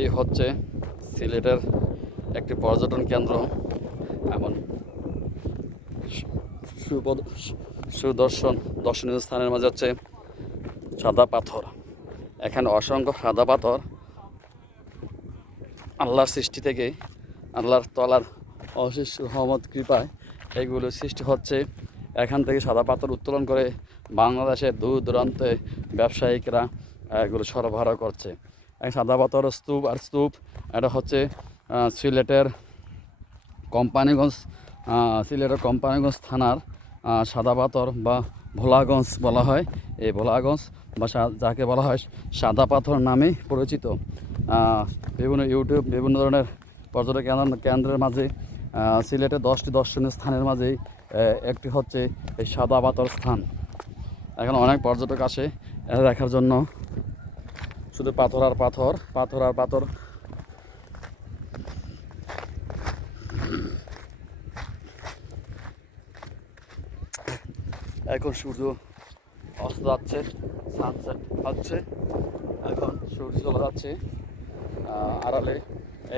এই হচ্ছে সিলেটের একটি পর্যটন কেন্দ্র এমন। সুদর্শন দর্শনীয় স্থানের মাঝে হচ্ছে সাদা পাথর। এখানে অসংখ্য সাদা পাথর আল্লাহর সৃষ্টি থেকে, আল্লাহর তলার অশেষ রহমত, কৃপায় এগুলো সৃষ্টি হচ্ছে। এখান থেকে সাদা পাথর উত্তোলন করে বাংলাদেশের দূর দূরান্তে ব্যবসায়িকরা এগুলো সরবরাহ করছে। সাদা পাথর স্তূপ আর স্তূপ এটা হচ্ছে সিলেটের কোম্পানিগঞ্জ সিলেটের কোম্পানিগঞ্জ থানার সাদা পাথর বা ভোলাগঞ্জ বলা হয়। এই ভোলাগঞ্জ বা যাকে বলা হয় সাদা পাথর নামে পরিচিত। বিভিন্ন ইউটিউব বিভিন্ন ধরনের পর্যটক কেন্দ্র কেন্দ্রের মাঝে আহ, সিলেটের দশটি দর্শনীয় স্থানের মাঝে একটি হচ্ছে এই সাদা পাথর স্থান। এখানে অনেক পর্যটক আসে দেখার জন্য। শুধু পাথর আর পাথর পাথর আর পাথর। এখন সূর্য অস্ত যাচ্ছে সানসেট হচ্ছে এখন সূর্য চলে যাচ্ছে আড়ালে।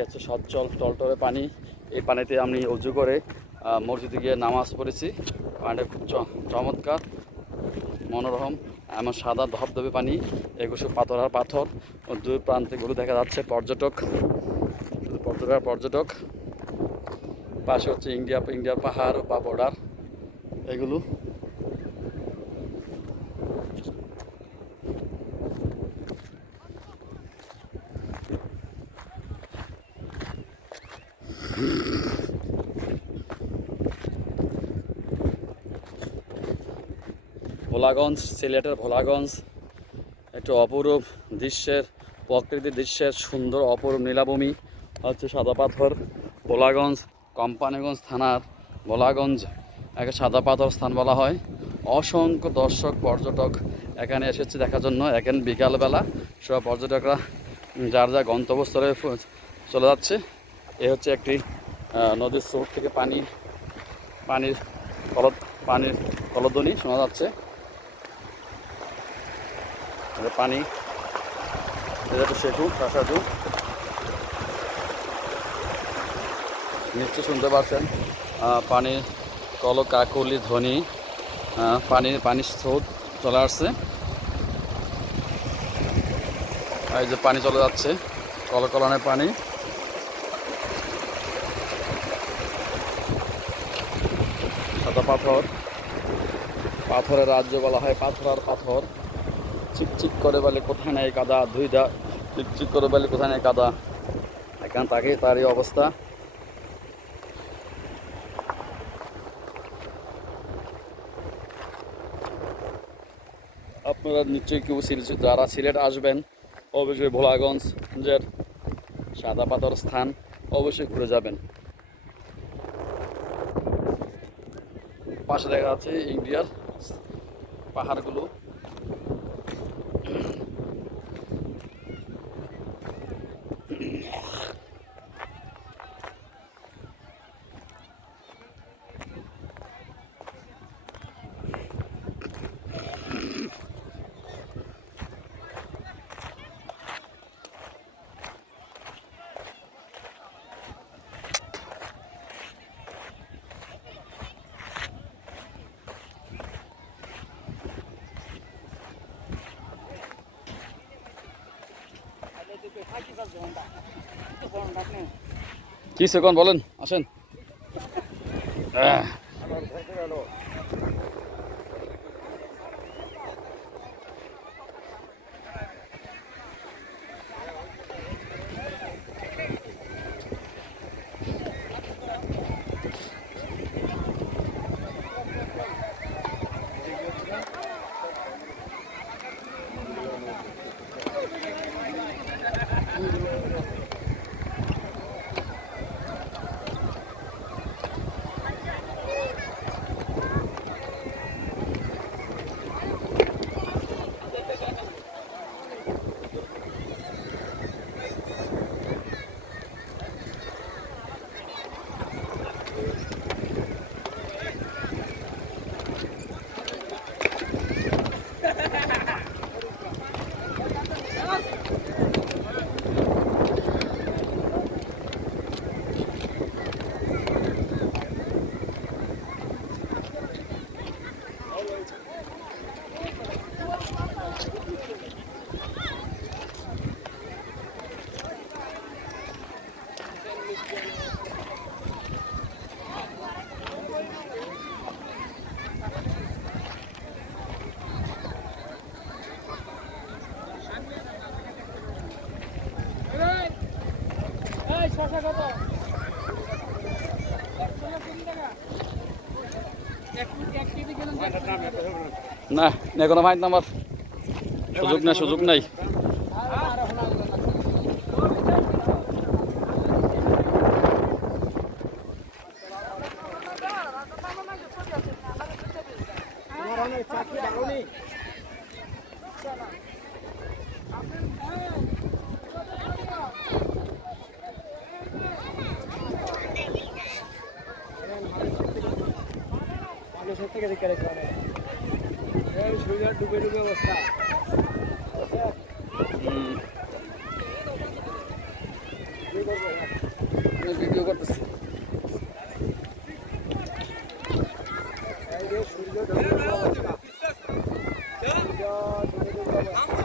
হচ্ছে সচ্ছল টলটলে পানি। এই পানিতে আমি উজু করে মসজিদে গিয়ে নামাজ পড়েছি। পানিটা খুব চমৎকার, মনোরম। আমার সাদা ধবধবে পানি এগুলো পাথর আর পাথর দুই প্রান্তেগুলো দেখা যাচ্ছে পর্যটক। পর্যটক পর্যটক। পাশে হচ্ছে ইন্ডিয়া, ইন্ডিয়ার পাহাড় বা বর্ডার এগুলো ভোলাগঞ্জ, সিলেটের ভোলাগঞ্জ, একটু অপরূপ দৃশ্যের, প্রকৃতির দৃশ্যের সুন্দর অপরূপ নীলাভূমি হচ্ছে সাদা পাথর ভোলাগঞ্জ, কোম্পানিগঞ্জ থানার ভোলাগঞ্জ, একে সাদা পাথর স্থান বলা হয়। অসংখ্য দর্শক, পর্যটক এখানে এসেছে দেখার জন্য। এখানে বিকালবেলা সব পর্যটকরা যার যা গন্তব্যস্থলে চলে যাচ্ছে। এ হচ্ছে একটি নদীর স্রোত থেকে পানি, পানির কলদ পানির কলধ্বনি শোনা যাচ্ছে। পানি। এটা একটা সেতু শাসাজু নিশ্চয় শুনতে পাচ্ছেন পানির কল, কাকলি, ধ্বনি পানির পানির স্রোত চলে আসছে। এই যে পানি চলে যাচ্ছে কলকলনের পানি। সাদা পাথর। পাথরের রাজ্য বলা হয় পাথর আর পাথর। চিকচিক করে বলে, কোথায় নেই কাদা ধুই দা চিকচিক করে বলে, কোথায় নেই কাদা? এখান তাকে তার এই অবস্থা। আপনারা নিশ্চয়ই কেউ যারা সিলেট আসবেন, অবশ্যই ভোলাগঞ্জের সাদা পাথর স্থান অবশ্যই ঘুরে যাবেন। পাশে দেখা যাচ্ছে ইন্ডিয়ার পাহাড়গুলো। কি সেকন বলেন আসেন। আহ, না না ভাই নাম্বার। সুযোগ নাই সুযোগ নাই। মানুষের থেকে দেখে রেখে এই সুইজার ডুবে ডুবে অবস্থা। ভিডিও করতেছি। যে সূর্য ডুবে ডুবে অবস্থা। সূর্য ডুবে ডুবে অবস্থা।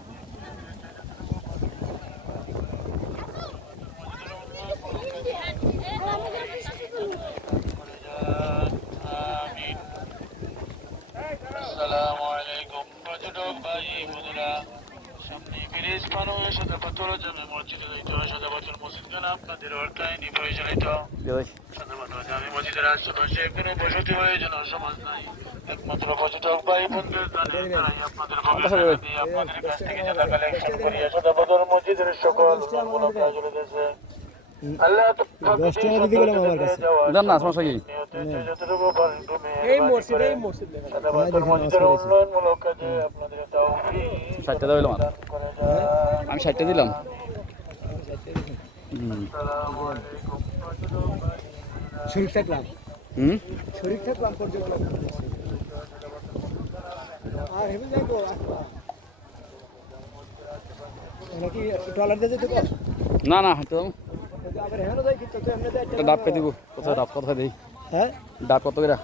পার হয়ে সাদা পাথর জামে মসজিদে যাইতে হয় সাদা মসজিদ। কেন আপনাদের অর্থায়নি পরিচালিত সাদা পাথর মসজিদের আশেপাশে কোনো বসতি হয়ে সমাজ নাই। একমাত্র পর্যটক ভাই বোনদের জানেন তাই আপনাদের ভবিষ্যৎ দিয়ে আপনাদের কাছ থেকে যারা কালেকশন করিয়া সাদা মসজিদের সকল উন্নয়নমূলক কাজ চলিতেছে। দেন মসজিদের উন্নয়নমূলক কাজে আপনাদের তাওফিক ষাটটা দান করে যান আমি ষাটটা দিলাম। শরীর থাকলাম হুম? শরীর থাকলাম পর্যটক আর হেবে যাইবো নাকি ট্রলার দিয়ে যেতে না না হাঁটতে আবার হেনো যাই কিন্তু তো এমনি ডাব কে দিব। কোথায় ডাব কোথায় দিই? হ্যাঁ? ডাব কত করে?